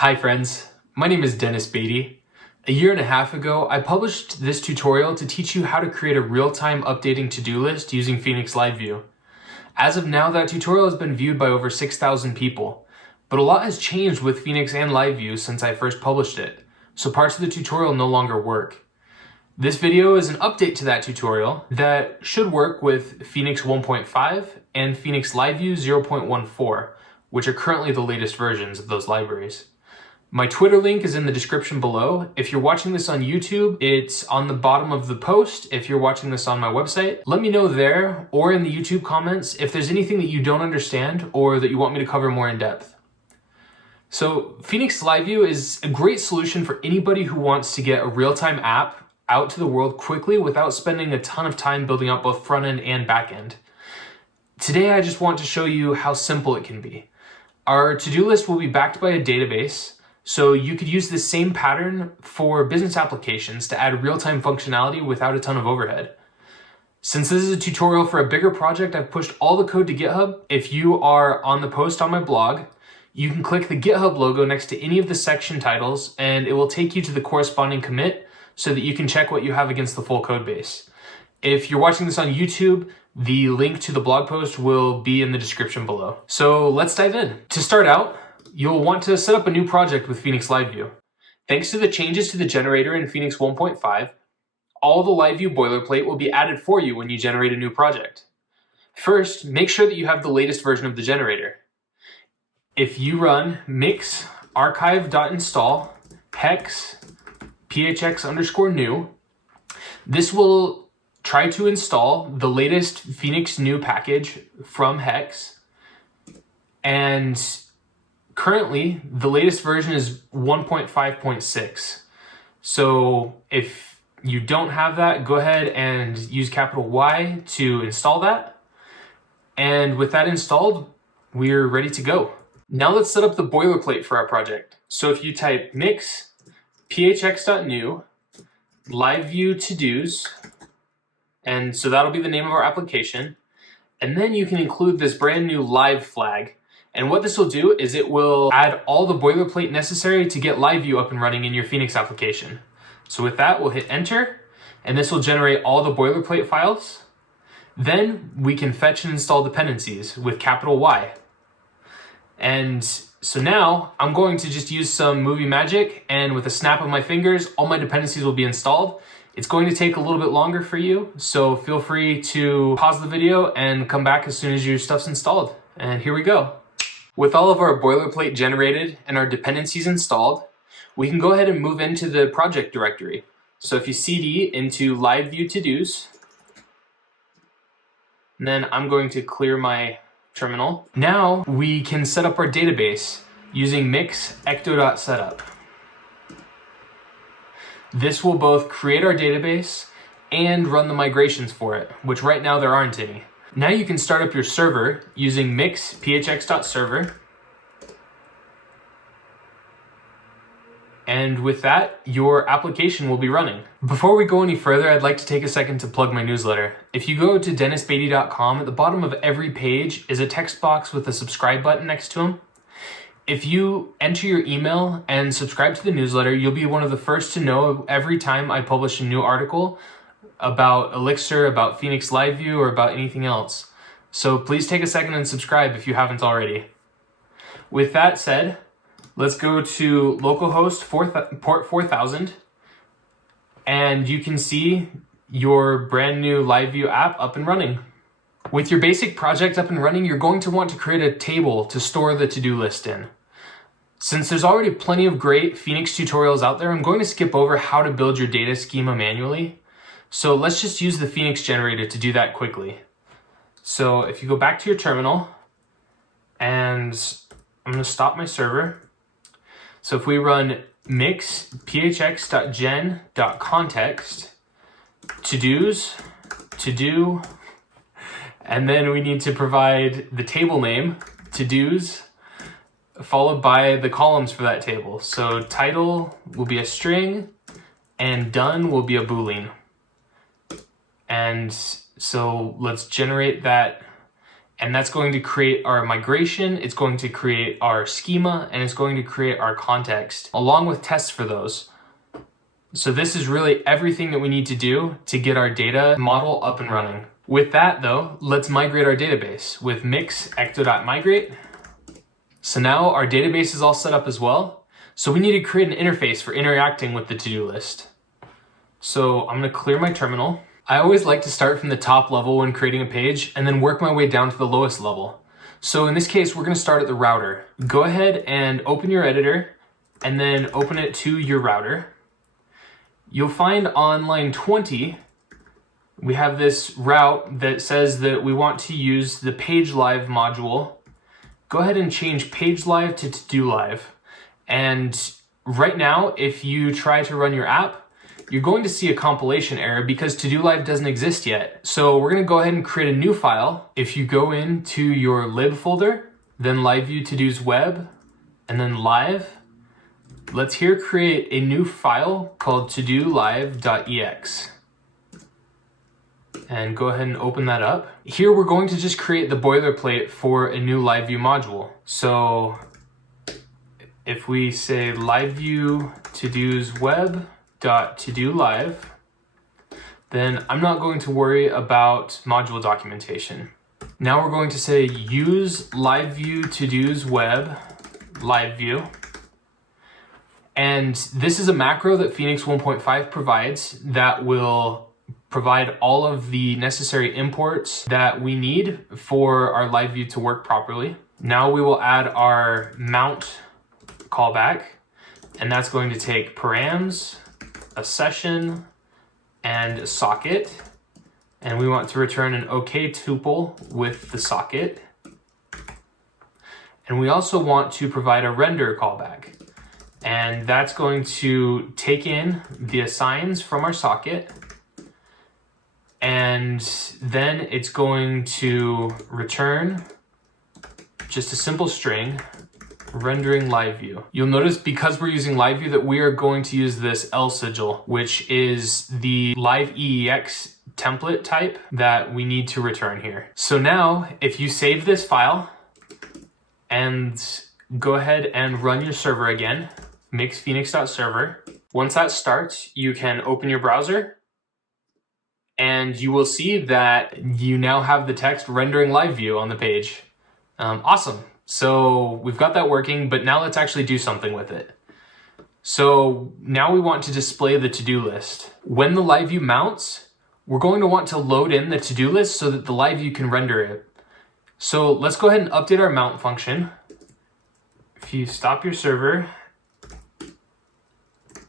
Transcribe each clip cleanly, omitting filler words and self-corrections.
Hi friends, my name is Dennis Beatty. A year and a half ago, I published this tutorial to teach you how to create a real-time updating to-do list using Phoenix LiveView. As of now, that tutorial has been viewed by over 6,000 people, but a lot has changed with Phoenix and LiveView since I first published it, so parts of the tutorial no longer work. This video is an update to that tutorial that should work with Phoenix 1.5 and Phoenix LiveView 0.14, which are currently the latest versions of those libraries. My Twitter link is in the description below. If you're watching this on YouTube, it's on the bottom of the post. If you're watching this on my website, let me know there or in the YouTube comments if there's anything that you don't understand or that you want me to cover more in depth. So Phoenix LiveView is a great solution for anybody who wants to get a real-time app out to the world quickly without spending a ton of time building out both front end and back end. Today, I just want to show you how simple it can be. Our to-do list will be backed by a database, so you could use the same pattern for business applications to add real-time functionality without a ton of overhead. Since this is a tutorial for a bigger project, I've pushed all the code to GitHub. If you are on the post on my blog, you can click the GitHub logo next to any of the section titles and it will take you to the corresponding commit so that you can check what you have against the full code base. If you're watching this on YouTube, the link to the blog post will be in the description below. So let's dive in. To start out, you'll want to set up a new project with Phoenix LiveView. Thanks to the changes to the generator in Phoenix 1.5, all the LiveView boilerplate will be added for you when you generate a new project. First, make sure that you have the latest version of the generator. If you run mix archive.install hex phx_new, this will try to install the latest Phoenix new package from hex, and currently, the latest version is 1.5.6. So if you don't have that, go ahead and use capital Y to install that. And with that installed, we're ready to go. Now let's set up the boilerplate for our project. So if you type mix phx.new LiveView to-dos, and so that'll be the name of our application. And then you can include this brand new live flag. And what this will do is it will add all the boilerplate necessary to get LiveView up and running in your Phoenix application. So with that, we'll hit enter, and this will generate all the boilerplate files. Then we can fetch and install dependencies with capital Y. And so now I'm going to just use some movie magic, and with a snap of my fingers, all my dependencies will be installed. It's going to take a little bit longer for you, so feel free to pause the video and come back as soon as your stuff's installed. And here we go. With all of our boilerplate generated and our dependencies installed, we can go ahead and move into the project directory. So if you cd into LiveView to-dos, and then I'm going to clear my terminal. Now we can set up our database using mix ecto.setup. This will both create our database and run the migrations for it, which right now there aren't any. Now you can start up your server using mix phx.server. And with that, your application will be running. Before we go any further, I'd like to take a second to plug my newsletter. If you go to dennisbeatty.com, at the bottom of every page is a text box with a subscribe button next to them. If you enter your email and subscribe to the newsletter, you'll be one of the first to know every time I publish a new article about Elixir, about Phoenix LiveView, or about anything else. So please take a second and subscribe if you haven't already. With that said, let's go to localhost port 4000, and you can see your brand new LiveView app up and running. With your basic project up and running, you're going to want to create a table to store the to-do list in. Since there's already plenty of great Phoenix tutorials out there, I'm going to skip over how to build your data schema manually. So let's just use the Phoenix generator to do that quickly. So if you go back to your terminal, and I'm going to stop my server. So if we run mix phx.gen.context to-dos, to-do, and then we need to provide the table name, to-dos, followed by the columns for that table. So title will be a string, and done will be a Boolean. And so let's generate that And that's going to create our migration, it's going to create our schema, and it's going to create our context, along with tests for those. So this is really everything that we need to do to get our data model up and running. With that though, let's migrate our database with mix ecto.migrate. So now our database is all set up as well. So we need to create an interface for interacting with the to-do list. So I'm gonna clear my terminal. I always like to start from the top level when creating a page and then work my way down to the lowest level. So in this case, we're gonna start at the router. Go ahead and open your editor and then open it to your router. You'll find on line 20, we have this route that says that we want to use the page live module. Go ahead and change page live to to-do live. And right now, if you try to run your app, you're going to see a compilation error because to-do live doesn't exist yet. So we're gonna go ahead and create a new file. If you go into your lib folder, then LiveView to-dos web, and then live, let's here create a new file called todolive.ex. And go ahead and open that up. Here we're going to just create the boilerplate for a new LiveView module. So if we say LiveView to-dos web.todolive, then I'm not going to worry about module documentation. Now we're going to say use LiveView to-dos web LiveView. And this is a macro that Phoenix 1.5 provides that will provide all of the necessary imports that we need for our LiveView to work properly. Now we will add our mount callback, and that's going to take params, a session, and a socket. And we want to return an OK tuple with the socket. And we also want to provide a render callback. And that's going to take in the assigns from our socket. And then it's going to return just a simple string rendering LiveView. You'll notice because we're using LiveView that we are going to use this L sigil, which is the LiveEEX template type that we need to return here. So now if you save this file and go ahead and run your server again, mix phoenix.server. Once that starts, you can open your browser and you will see that you now have the text rendering LiveView on the page. Awesome. So we've got that working, but now let's actually do something with it. So now we want to display the to-do list. When the LiveView mounts, we're going to want to load in the to-do list so that the LiveView can render it. So let's go ahead and update our mount function. If you stop your server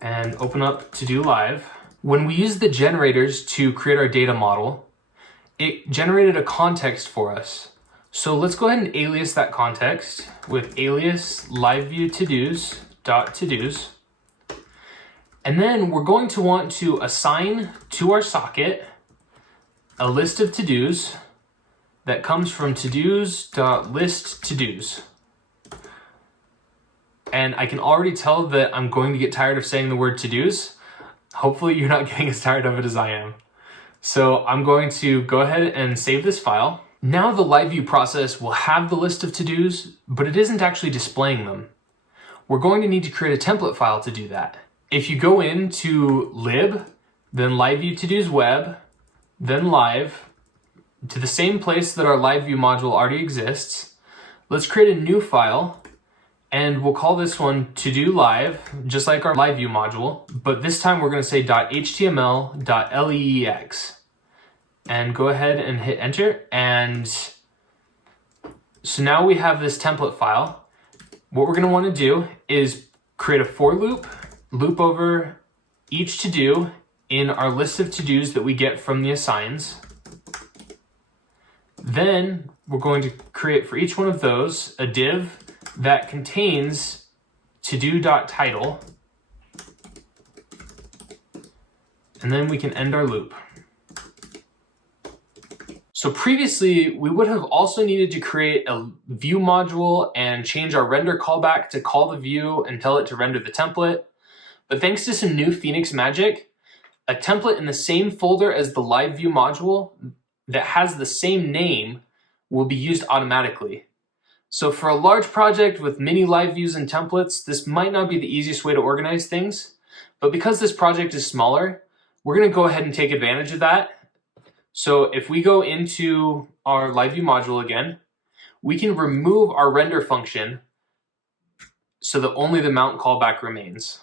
and open up to-do live, when we use the generators to create our data model, it generated a context for us. So let's go ahead and alias that context with alias LiveView to-dos.todos. And then we're going to want to assign to our socket a list of to-dos that comes from todos.list-todos. And I can already tell that I'm going to get tired of saying the word to-dos. Hopefully you're not getting as tired of it as I am. So I'm going to go ahead and save this file. Now the LiveView process will have the list of to-dos, but it isn't actually displaying them. We're going to need to create a template file to do that. If you go into lib, then LiveView to-dos web, then live, to the same place that our LiveView module already exists, let's create a new file. And we'll call this one to-do live, just like our LiveView module, but this time we're going to say .html.leex. And go ahead and hit enter. And so now we have this template file. What we're going to want to do is create a for loop, loop over each to-do in our list of to-dos that we get from the assigns. Then we're going to create for each one of those a div that contains to-do.title, and then we can end our loop. So previously, we would have also needed to create a view module and change our render callback to call the view and tell it to render the template. But thanks to some new Phoenix magic, a template in the same folder as the LiveView module that has the same name will be used automatically. So for a large project with many live views and templates, this might not be the easiest way to organize things, but because this project is smaller, we're going to go ahead and take advantage of that. So if we go into our LiveView module again, we can remove our render function so that only the mount callback remains.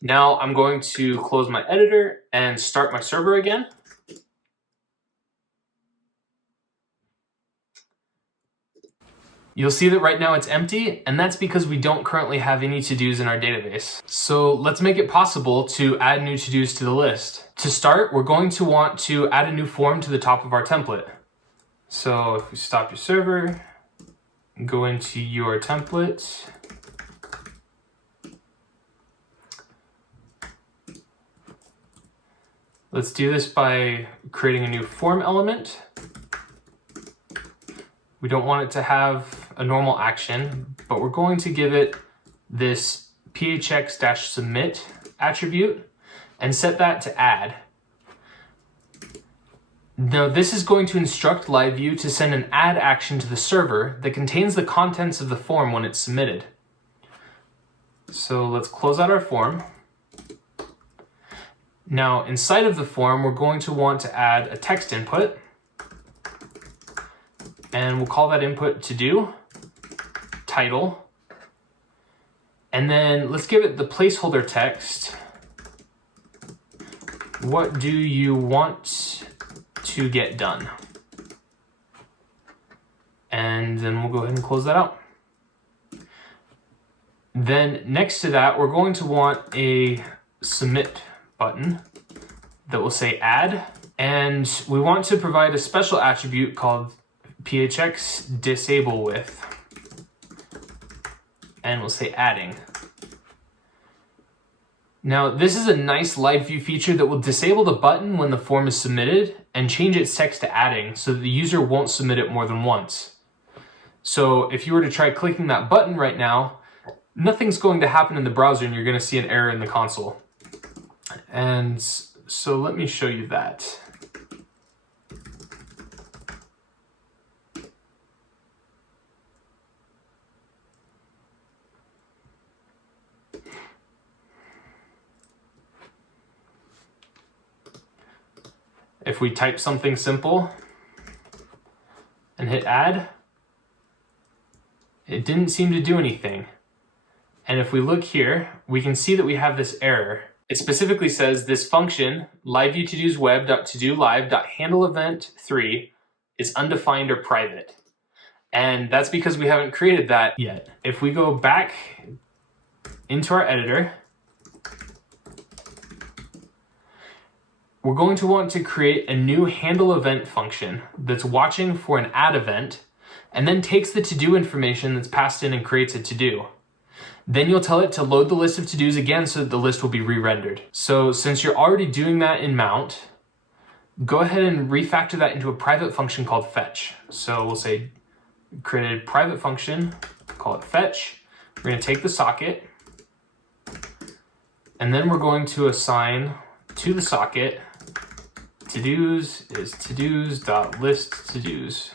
Now I'm going to close my editor and start my server again. You'll see that right now it's empty, and that's because we don't currently have any to-dos in our database. So let's make it possible to add new to-dos to the list. To start, we're going to want to add a new form to the top of our template. So if we stop your server, go into your template, let's do this by creating a new form element. We don't want it to have a normal action, but we're going to give it this phx-submit attribute and set that to add. Now this is going to instruct LiveView to send an add action to the server that contains the contents of the form when it's submitted. So let's close out our form. Now inside of the form, we're going to want to add a text input, and we'll call that input to do, title, and then let's give it the placeholder text. What do you want to get done? And then we'll go ahead and close that out. Then next to that, we're going to want a submit button that will say add, and we want to provide a special attribute called phx disable with, and we'll say adding. Now this is a nice LiveView feature that will disable the button when the form is submitted and change its text to adding so that the user won't submit it more than once. So if you were to try clicking that button right now, nothing's going to happen in the browser and you're going to see an error in the console. And so let me show you that. If we type something simple and hit add, it didn't seem to do anything. And if we look here, we can see that we have this error. It specifically says this function, LiveView todos web.todolive.handleEvent3 is undefined or private. And that's because we haven't created that yet. If we go back into our editor, we're going to want to create a new handle event function that's watching for an add event and then takes the to-do information that's passed in and creates a to-do. Then you'll tell it to load the list of to-dos again so that the list will be re-rendered. So since you're already doing that in mount, go ahead and refactor that into a private function called fetch. So we'll say create a private function, call it fetch. We're going to take the socket, and then we're going to assign to the socket to-dos is to-dos.list to-dos.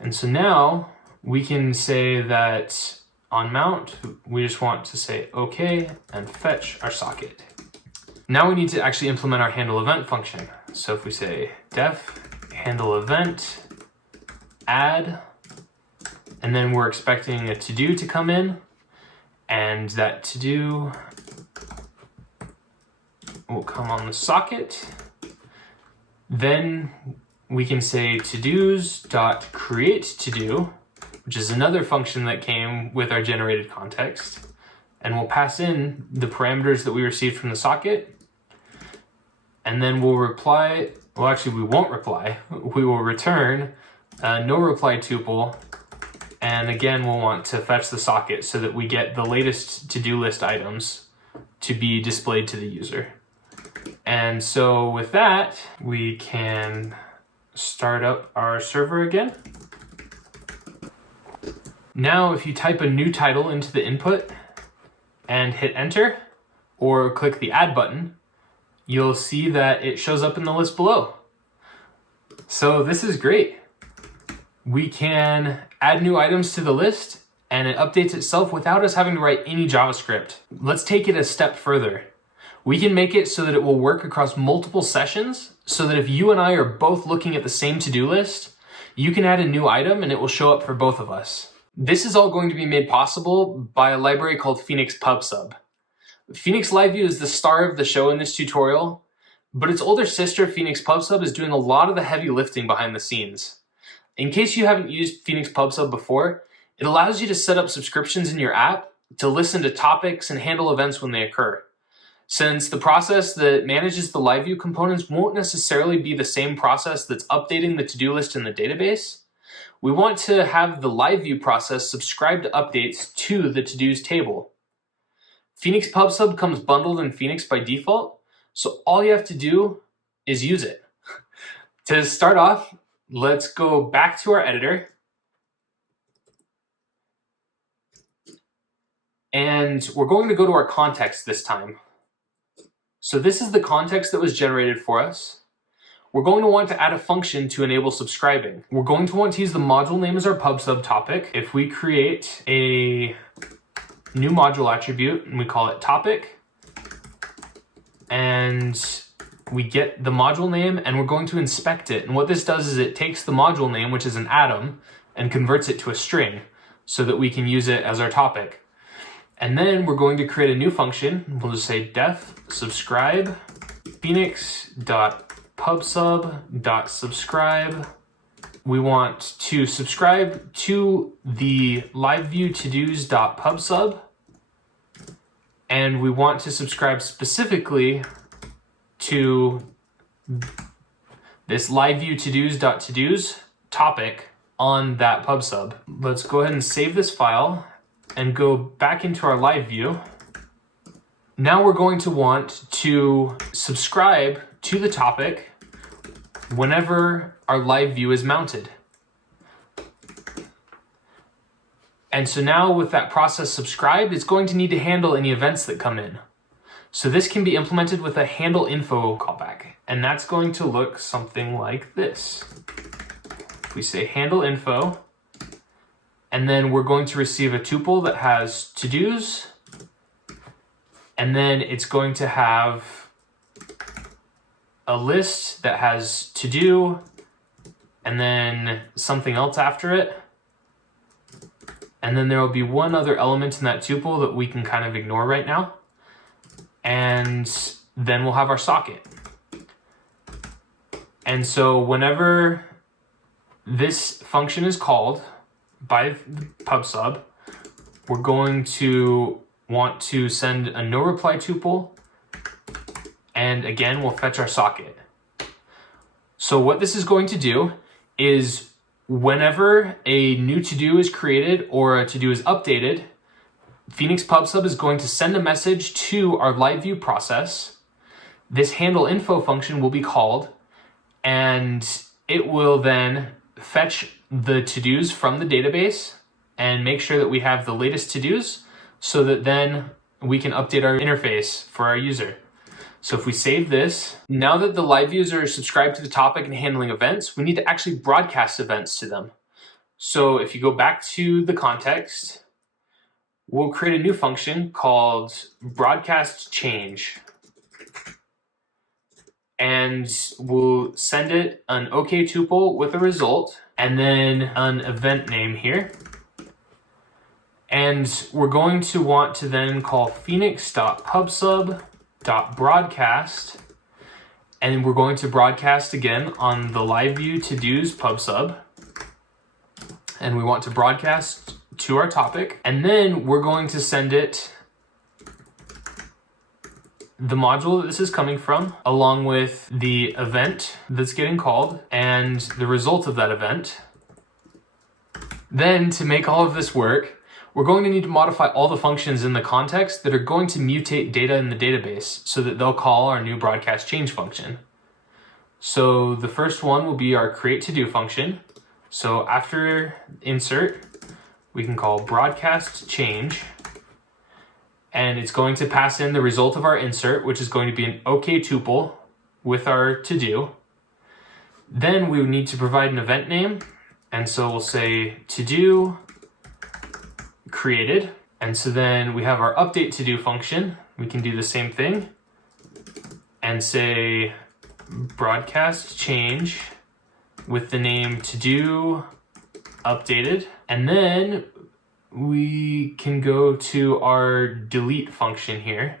And so now we can say that on mount, we just want to say okay and fetch our socket. Now we need to actually implement our handle event function. So if we say def handle event add, and then we're expecting a to-do to come in, and that to-do will come on the socket. Then we can say to-dos.create to-do, which is another function that came with our generated context, and we'll pass in the parameters that we received from the socket, and then we'll reply, well actually we won't reply, we will return a no reply tuple, and again we'll want to fetch the socket so that we get the latest to-do list items to be displayed to the user. And so with that, we can start up our server again. Now, if you type a new title into the input and hit enter, or click the add button, you'll see that it shows up in the list below. So this is great. We can add new items to the list and it updates itself without us having to write any JavaScript. Let's take it a step further. We can make it so that it will work across multiple sessions, so that if you and I are both looking at the same to-do list, you can add a new item and it will show up for both of us. This is all going to be made possible by a library called Phoenix PubSub. Phoenix LiveView is the star of the show in this tutorial, but its older sister, Phoenix PubSub, is doing a lot of the heavy lifting behind the scenes. In case you haven't used Phoenix PubSub before, it allows you to set up subscriptions in your app to listen to topics and handle events when they occur. Since the process that manages the LiveView components won't necessarily be the same process that's updating the to-do list in the database, we want to have the LiveView process subscribe to updates to the to-dos table. Phoenix PubSub comes bundled in Phoenix by default, so all you have to do is use it. To start off, let's go back to our editor. And we're going to go to our context this time. So this is the context that was generated for us. We're going to want to add a function to enable subscribing. We're going to want to use the module name as our PubSub topic. If we create a new module attribute and we call it topic, and we get the module name and we're going to inspect it. And what this does is it takes the module name, which is an atom, and converts it to a string so that we can use it as our topic. And then we're going to create a new function. We'll just say def subscribe phoenix.pubsub.subscribe. We want to subscribe to the LiveView todos.pubsub. And we want to subscribe specifically to this LiveView todos.todos topic on that PubSub. Let's go ahead and save this file and go back into our LiveView. Now we're going to want to subscribe to the topic whenever our LiveView is mounted. And so now with that process subscribed, it's going to need to handle any events that come in. So this can be implemented with a handle info callback, and that's going to look something like this. If we say handle info, and then we're going to receive a tuple that has to-dos, and then it's going to have a list that has to-do, and then something else after it. And then there will be one other element in that tuple that we can kind of ignore right now. And then we'll have our socket. And so whenever this function is called by the PubSub, we're going to want to send a no reply tuple, and again we'll fetch our socket. So what this is going to do is whenever a new to-do is created or a to-do is updated, Phoenix PubSub is going to send a message to our LiveView process. This handle info function will be called, and it will then fetch the to-dos from the database and make sure that we have the latest to-dos so that then we can update our interface for our user. So if we save this, now that the LiveViews are subscribed to the topic and handling events, we need to actually broadcast events to them. So if you go back to the context, we'll create a new function called broadcast change. And we'll send it an OK tuple with a result and then an event name here. And we're going to want to then call phoenix.pubsub.broadcast, and we're going to broadcast again on the LiveView to-dos PubSub. And we want to broadcast to our topic, and then we're going to send it the module that this is coming from, along with the event that's getting called and the result of that event. Then to make all of this work, we're going to need to modify all the functions in the context that are going to mutate data in the database so that they'll call our new broadcast change function. So the first one will be our create to do function. So after insert, we can call broadcast change, and it's going to pass in the result of our insert, which is going to be an OK tuple with our to do. Then we would need to provide an event name. And so we'll say to-do created. And so then we have our update to-do function. We can do the same thing and say broadcast change with the name to-do updated. And then we can go to our delete function here.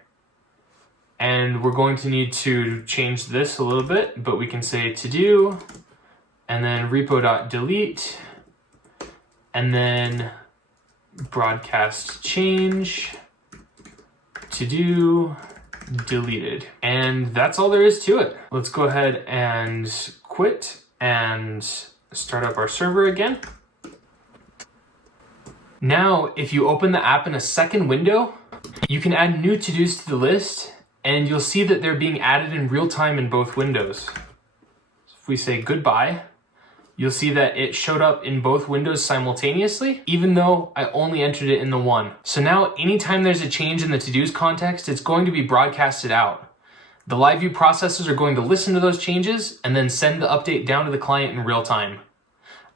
And we're going to need to change this a little bit, but we can say to-do and then repo.delete and then broadcast change to-do deleted. And that's all there is to it. Let's go ahead and quit and start up our server again. Now, if you open the app in a second window, you can add new to-dos to the list, and you'll see that they're being added in real time in both windows. If we say goodbye, you'll see that it showed up in both windows simultaneously, even though I only entered it in the one. So now anytime there's a change in the to-dos context, it's going to be broadcasted out. The LiveView processors are going to listen to those changes and then send the update down to the client in real time.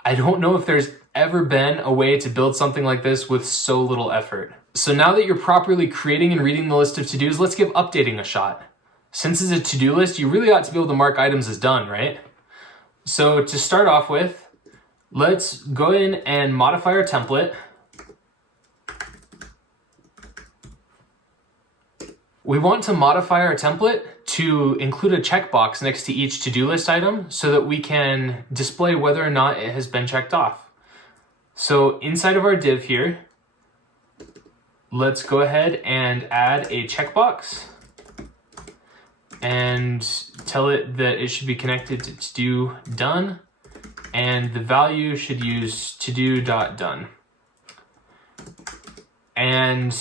I don't know if there's ever been a way to build something like this with so little effort. So now that you're properly creating and reading the list of to-dos, let's give updating a shot. Since it's a to-do list, you really ought to be able to mark items as done, right? So to start off with, let's go in and modify our template. We want to modify our template to include a checkbox next to each to-do list item so that we can display whether or not it has been checked off. So inside of our div here, let's go ahead and add a checkbox and tell it that it should be connected to to-do done, and the value should use to-do.done. And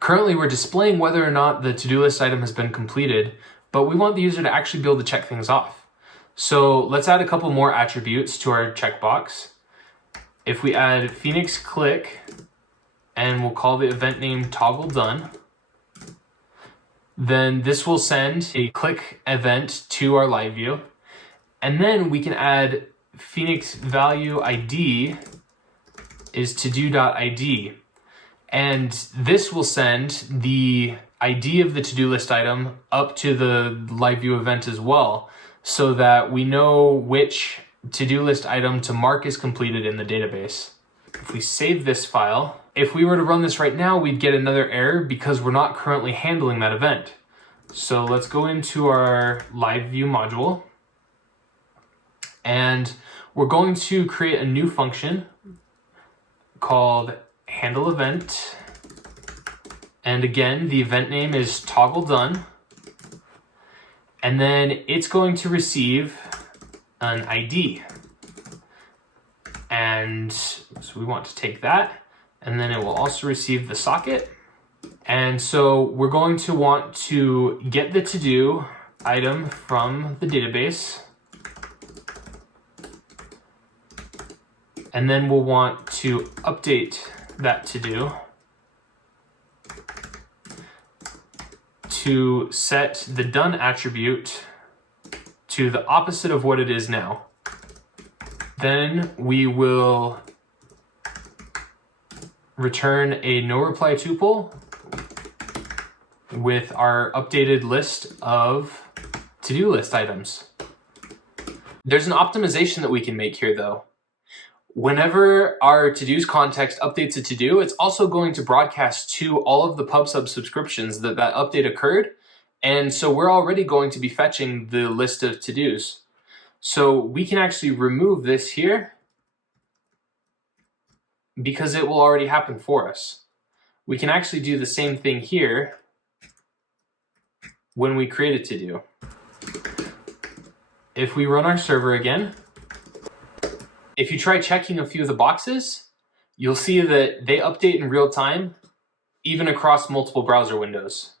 currently we're displaying whether or not the to-do list item has been completed, but we want the user to actually be able to check things off. So let's add a couple more attributes to our checkbox. If we add Phoenix click, and we'll call the event name toggle done, then this will send a click event to our LiveView. And then we can add Phoenix value ID is to-do.id. And this will send the ID of the to-do list item up to the LiveView event as well, so that we know which to-do list item to mark as completed in the database. If we save this file, if we were to run this right now, we'd get another error because we're not currently handling that event. So let's go into our LiveView module, and we're going to create a new function called handle event. And again, the event name is toggle done. And then it's going to receive an ID. And so we want to take that, and then it will also receive the socket. And so we're going to want to get the to-do item from the database. And then we'll want to update that to-do to set the done attribute to the opposite of what it is now. Then we will return a no reply tuple with our updated list of to-do list items. There's an optimization that we can make here though. Whenever our to-dos context updates a to-do, it's also going to broadcast to all of the PubSub subscriptions that that update occurred. And so we're already going to be fetching the list of to-dos. So we can actually remove this here because it will already happen for us. We can actually do the same thing here when we create a to-do. If we run our server again, if you try checking a few of the boxes, you'll see that they update in real time, even across multiple browser windows.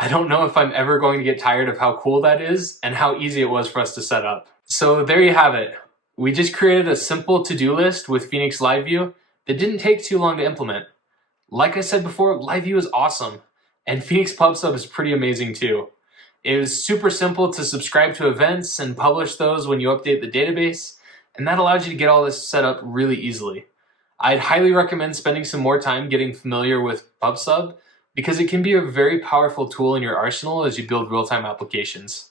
I don't know if I'm ever going to get tired of how cool that is and how easy it was for us to set up. So there you have it. We just created a simple to-do list with Phoenix LiveView that didn't take too long to implement. Like I said before, LiveView is awesome, and Phoenix PubSub is pretty amazing too. It was super simple to subscribe to events and publish those when you update the database, and that allowed you to get all this set up really easily. I'd highly recommend spending some more time getting familiar with PubSub because it can be a very powerful tool in your arsenal as you build real-time applications.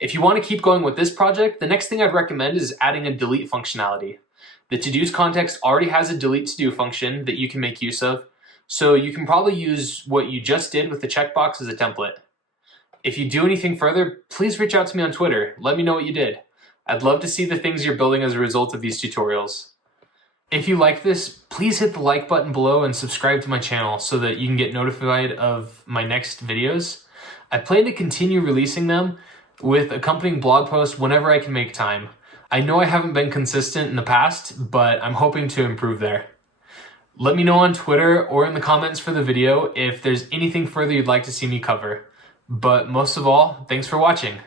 If you want to keep going with this project, the next thing I'd recommend is adding a delete functionality. The to-dos context already has a delete to-do function that you can make use of, so you can probably use what you just did with the checkbox as a template. If you do anything further, please reach out to me on Twitter. Let me know what you did. I'd love to see the things you're building as a result of these tutorials. If you like this, please hit the like button below and subscribe to my channel so that you can get notified of my next videos. I plan to continue releasing them with accompanying blog posts whenever I can make time. I know I haven't been consistent in the past, but I'm hoping to improve there. Let me know on Twitter or in the comments for the video if there's anything further you'd like to see me cover. But most of all, thanks for watching.